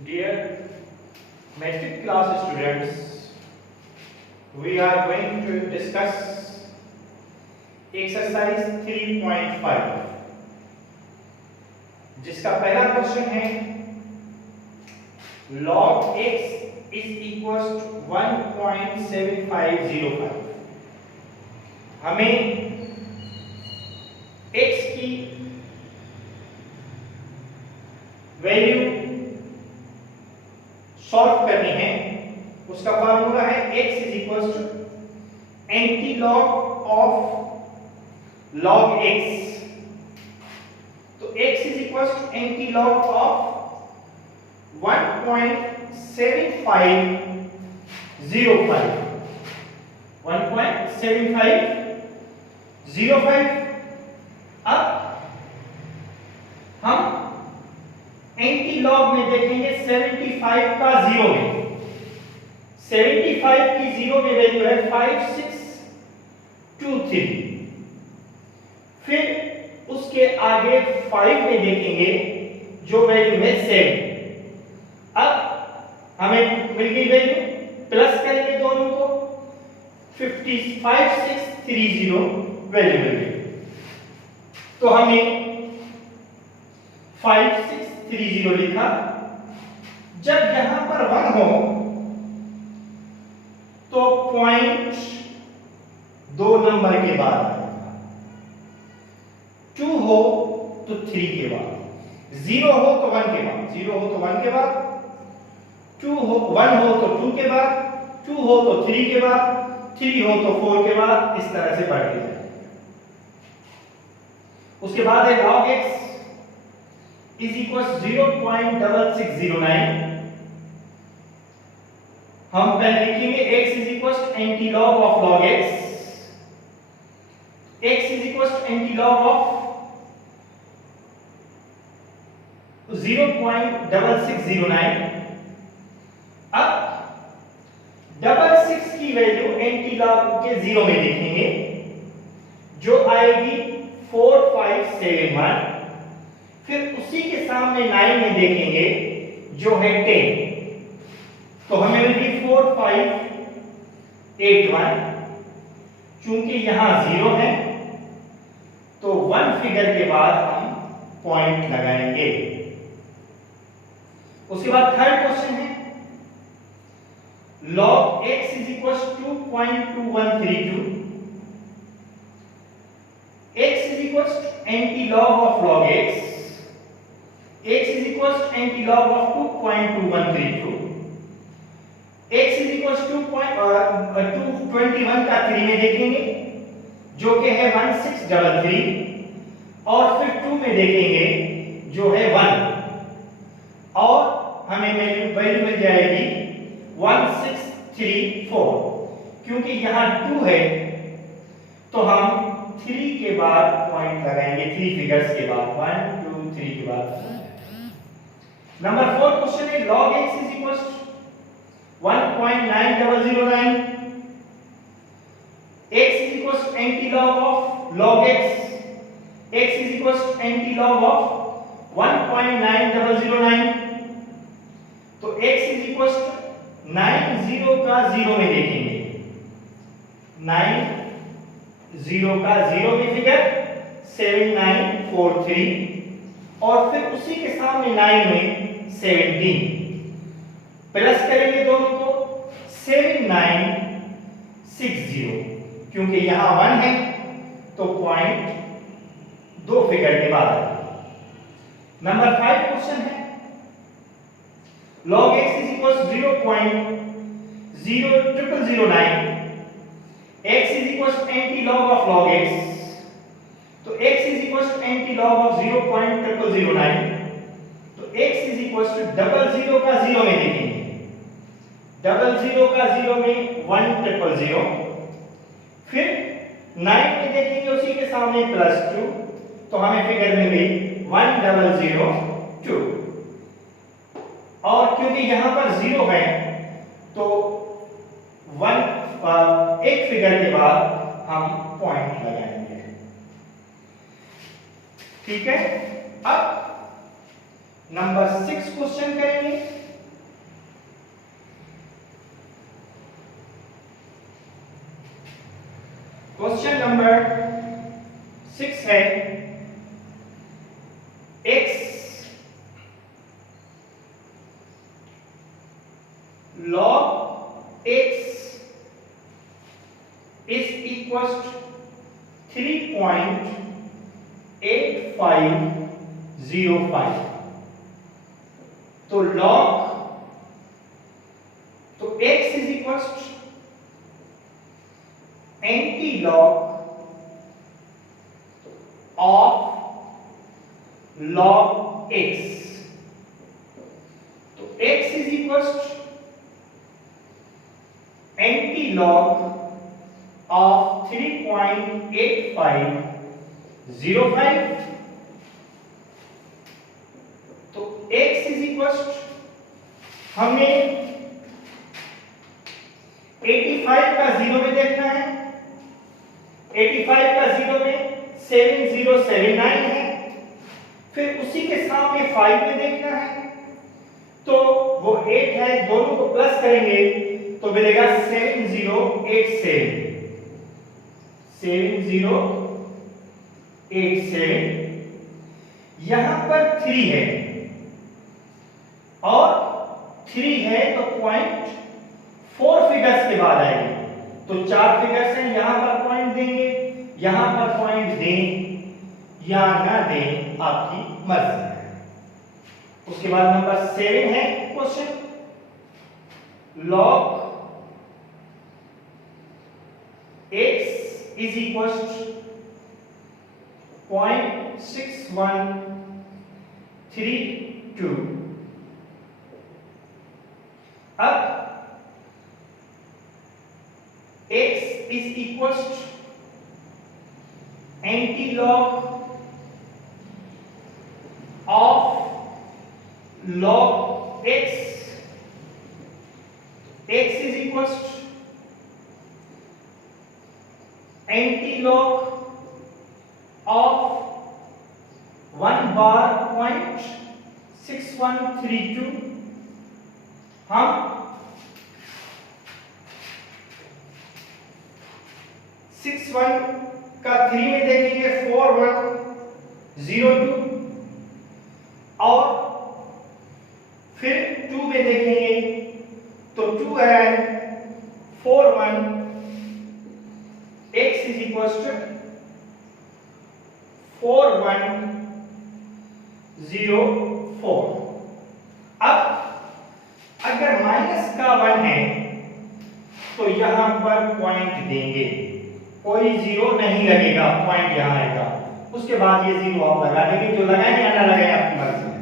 Dear metric class students, we are going to discuss exercise 3.5 जिसका पहला question है log x is equals to 1.7505। हमें x की value solve करनी है। उसका फार्मूला है x is equals to antilog of log x। तो x is equals to antilog of 1.7505। अब हम एंटीलॉग में देखेंगे 75 का 0 में। 75 की 0 में वैल्यू है 5623। फिर उसके आगे 5 में देखेंगे जो वैल्यू है 7। अब हमें मिल गई वैल्यू, प्लस करेंगे दोनों को 55630 वैल्यू मिल गई। तो हमने 5630 लिखा। जब यहां पर 1 हो तो पॉइंट 2 नंबर के बाद आएगा, 2 हो तो 3 के बाद, 0 हो तो 1 के बाद, 0 हो तो 1 के बाद, 2 हो 1 हो तो 2 के बाद, 2 हो तो 3 के बाद, 3 हो तो 4 के बाद, इस तरह से बढ़ते जाए। उसके बाद है log x is equals 0.6609। हम पहले लिखेंगे x is equals to antilog of log x। x is equals to antilog of 0.6609। अब 66 की वैल्यू एंटीलॉग के 0 में देखेंगे जो आएगी 4571। फिर उसी के सामने 9 में देखेंगे जो है 10। तो हमें मिलेगी 4581। चूंकि यहां 0 है तो 1 फिगर के बाद हम पॉइंट लगाएंगे। उसके बाद थर्ड क्वेश्चन है log x is equals to 2.2132। x is equals to antilog of log x। x is equals to antilog of 2.2132। x is equals to 221 का 3 में देखेंगे जो कि है 1633, और फिर 2 में देखेंगे जो है 1, और हमें वैल्यू मिल जाएगी 1634। क्योंकि यहां 2 है तो हम 3 के बाद पॉइंट लगाएंगे, 3 फिगर्स के बाद 1 2 3 के बाद। नंबर 4 क्वेश्चन है log x is equals to 1.9009। x is equals to antilog of log x। x is equals to antilog of 1.9009। तो x is equals to 90 का 0 में देखेंगे, 90 का 0 में फिगर 7943, और फिर उसी के सामने 9 में 17। प्लस करेंगे दोनों को 7960। क्योंकि यहां 1 है तो पॉइंट 2 फिगर के बाद आएगा। नंबर 5 क्वेश्चन है log x is equals 0.00009। x is equals to antilog of log x। तो x is equals to antilog of 0.00009। तो x is equals to 00 का 0 में देखेंगे, 00 का 0 में 1000। फिर 9 में देखेंगे उसी के सामने +2, तो हमें फिगर मिल गई 1002। और क्योंकि यहां पर 0 है तो 1 फिगर के बाद हम पॉइंट लगाएंगे। ठीक है। अब नंबर 6 क्वेश्चन करेंगे। क्वेश्चन नंबर 6 है x log x is equals to 3.8505। तो x is equals to anti-log of log x। तो x is equals to anti-log of 3.8505। तो x is equals to हमें 85 का 0 में देखना है, 85 का 0 में 7079 है, फिर उसी के सामने 5 में देखना है, तो वो 8 है, दोनों को प्लस करेंगे तो मिलेगा 7087। यहां पर 3 है और 3 है तो पॉइंट 4 फिगर्स के बाद आएगी, तो 4 फिगर्स हैं, यहां पर पॉइंट देंगे, यहां पर पॉइंट दें या ना दें आपकी मर्जी है। उसके बाद नंबर 7 है question log x is equals to 0.6132। अब x is equals to anti-log of log x। x is equals to anti-log of 1 bar 0.6132। हम 61 का 3 में देखेंगे 4102 और फिर 2 में देखेंगे तो 2 है 41। x is equals to 4104। अब अगर माइनस का 1 है तो यहां पर पॉइंट देंगे, कोई जीरो नहीं लगेगा, पॉइंट यहां आएगा, उसके बाद ये जीरो आप लगा देंगे, जो लगाएंगे या ना लगाएंगे आपकी मर्जी है।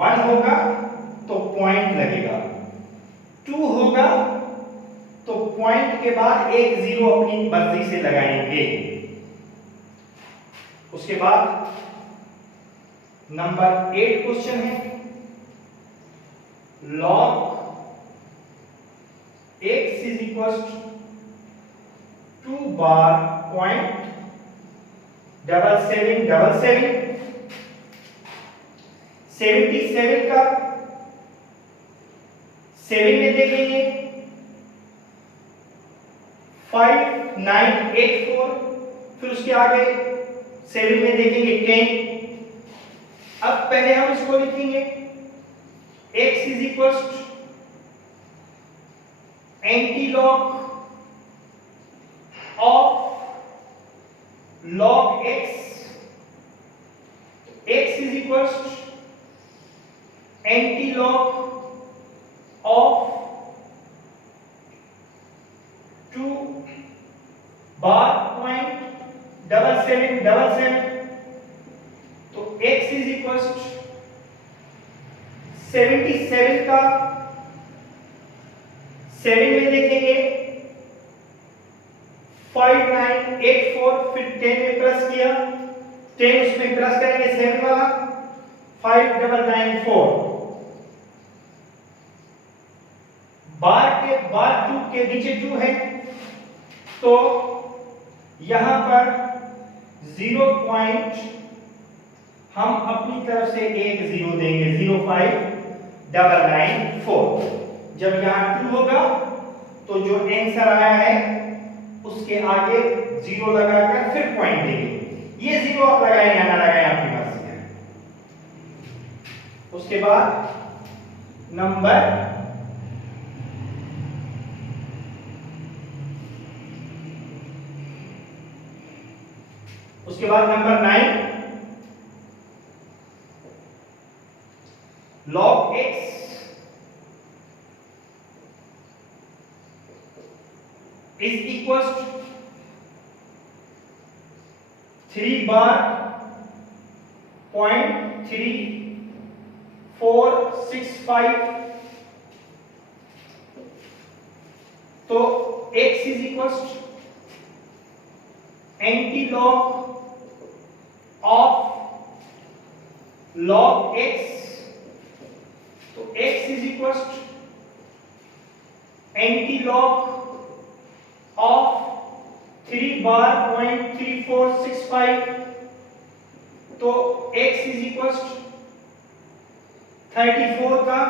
1 होगा तो पॉइंट लगेगा, 2 होगा तो पॉइंट के बाद एक जीरो अपनी मर्जी से लगाएंगे। उसके बाद नंबर 8 क्वेश्चन है log x is equals to 2 bar 0.7777। 77 का 7 में देखेंगे 5984, फिर उसके आगे 7 में देखेंगे 10। अब पहले हम इसको लिखेंगे x is equals to anti-log of log x। x is equals to anti-log of 2 bar 0.7777। तो x is equals to 77 का 7 में देखेंगे 5984, फिर 10 में प्लस किया, 10 उसमें प्लस करेंगे 7 वाला 5994। बार 2 के नीचे 2 है तो यहां पर 0 पॉइंट हम अपनी तरफ से एक 0 देंगे 05994। जब यहां 2 होगा तो जो आंसर आया है उसके आगे 0 लगाकर फिर पॉइंट देंगे। ये 0 आप लगाएं या ना लगाएं आपकी मर्जी है। उसके बाद नंबर उसके बाद number 9, log x is equals to 3 bar 0.3465। तो x is equals to anti-log of log x, तो x is equals to anti-log of 3 bar 0.3465। तो x is equals to 34 का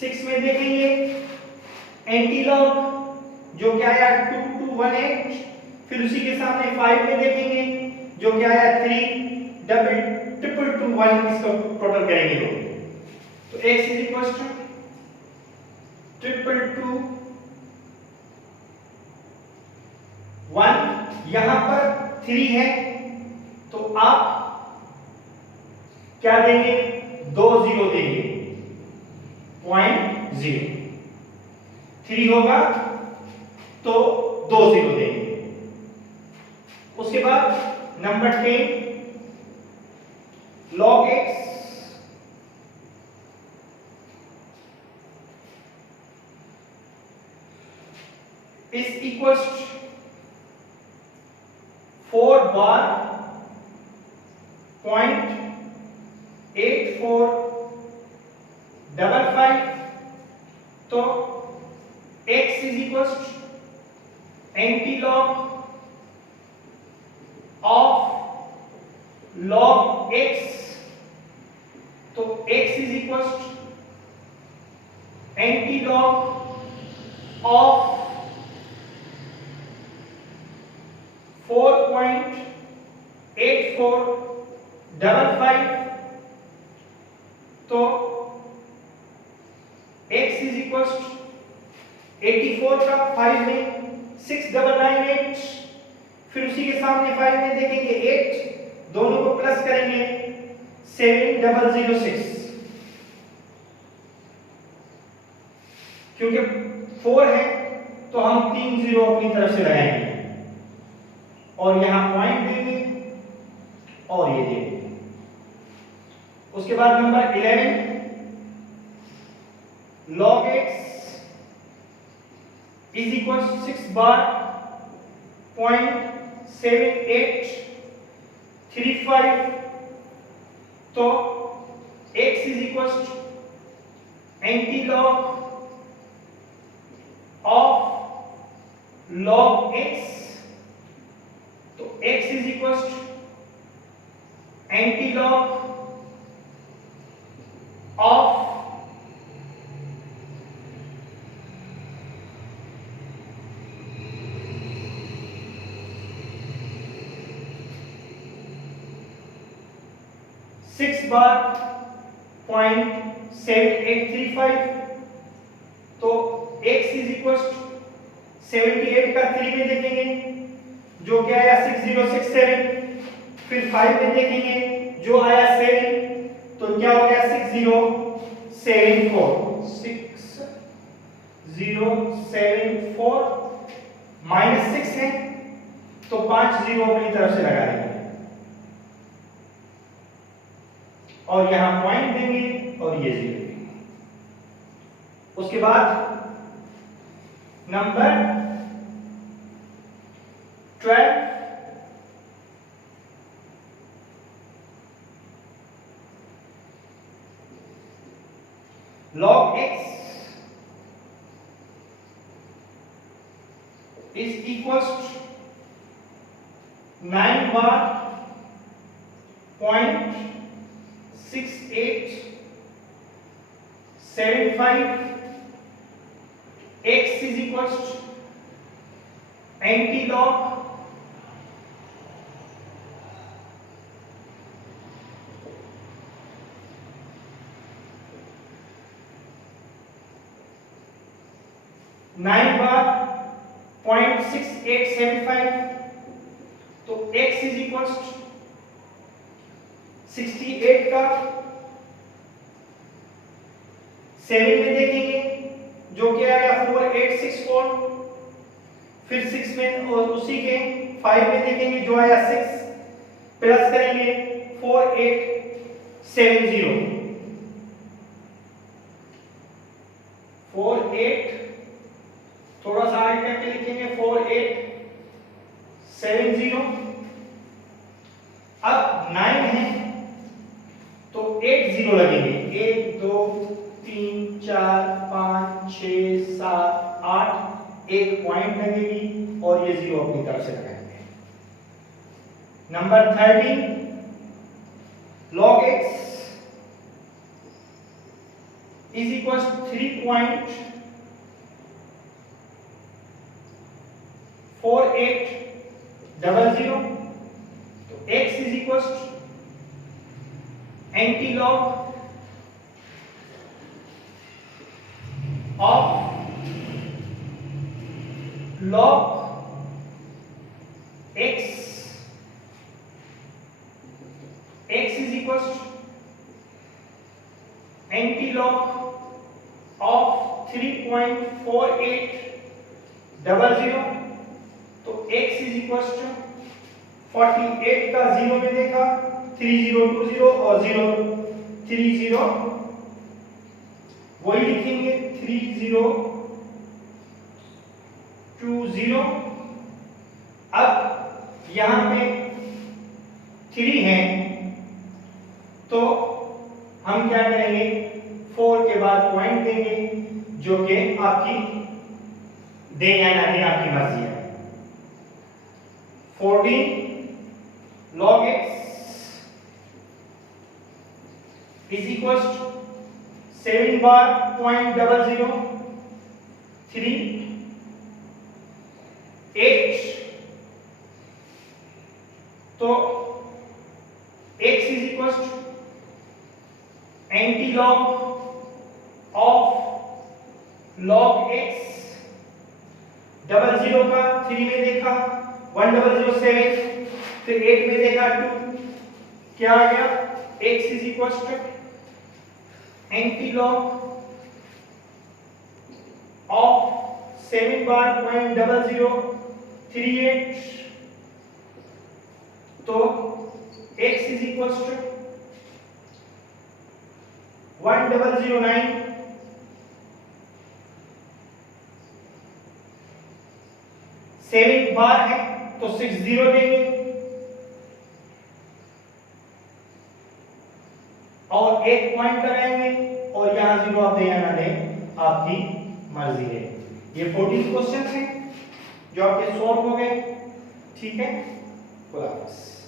6 में देखेंगे एंटीलॉग जो क्या आया 2218, फिर उसी के सामने 5 में देखेंगे जो क्या आया 32221, इसको टोटल करेंगे तो x is equals to 2221। यहां पर 3 है तो आप क्या देंगे 2 0 देंगे 0.0, 3 होगा तो 2 0 देंगे। उसके बाद number 10, log x is equals to 4 bar 0.8455। तो x is equals to antilog of log x, तो x is equals to antilog of 4.8455। तो x is equals to 84 का 5 में 6998, फिर उसी के सामने 5 में देखेंगे 8, दोनों को प्लस करेंगे 7006, क्योंकि 4 है तो हम 3 0 अपनी तरफ से लगाएंगे और यहां पॉइंट देंगे और ये देंगे। उसके बाद number 11, log x is equals to 6 bar 0.7835। तो x is equals to antilog of log x, तो x is equals to antilog of 6 bar 0.7835। तो x is equals to 78 का 3 में देखेंगे जो क्या आया 6067, फिर 5 में देखेंगे जो आया 7, तो क्या हो गया 6074 माइनस 6 है तो 5 0 अपनी तरफ से लगा देंगे और यहां पॉइंट देंगे और ये 0 देंगे। उसके बाद number 12, log x is equals to 9 bar 0.6875। x is equals to antilog nine bar 0.6875, तो x इज इक्वल 68 का 7 में देखेंगे जो कि आया 4864, फिर 6 में और उसी के 5 में देखेंगे जो आया 6, प्लस करेंगे 4870, 48 थोड़ा सा आगे करके लिखेंगे 4870। अब 9 है तो 8 जीरो लगेंगे, 1 2 3 4 5 6 7 8, एक पॉइंट लगेगी और ये जीरो अपनी तरफ से लगाएंगे। Number 13 log x is equal 3.4800, तो x is equal anti log of log x is equals to anti-log of 3.4800, तो x is equals to 48 का 0 में देखा 3020 और 030, वही लिखेंगे 3020। अब यहां पे 3 है तो हम क्या करेंगे 4 के बाद पॉइंट देंगे जो कि आपकी दे या ना दे आपकी मर्जी है। 14 log x is equals to 7 बार 0.003 8, तो x is equals to anti-log of log x 00 का 3 में देखा 1007, फिर 8 में देखा 2, क्या आ गया x is equals to anti-log of 7 बार 0.0038, तो x is equals to 1009, 7 बार है तो 60 देंगे और एक पॉइंट लगाएंगे और यहां 0 आप दें या ना दें आपकी मर्जी है। ये 14 क्वेश्चन हैं जो आपके सॉल्व हो गए। ठीक है, खुदा हाफिज़।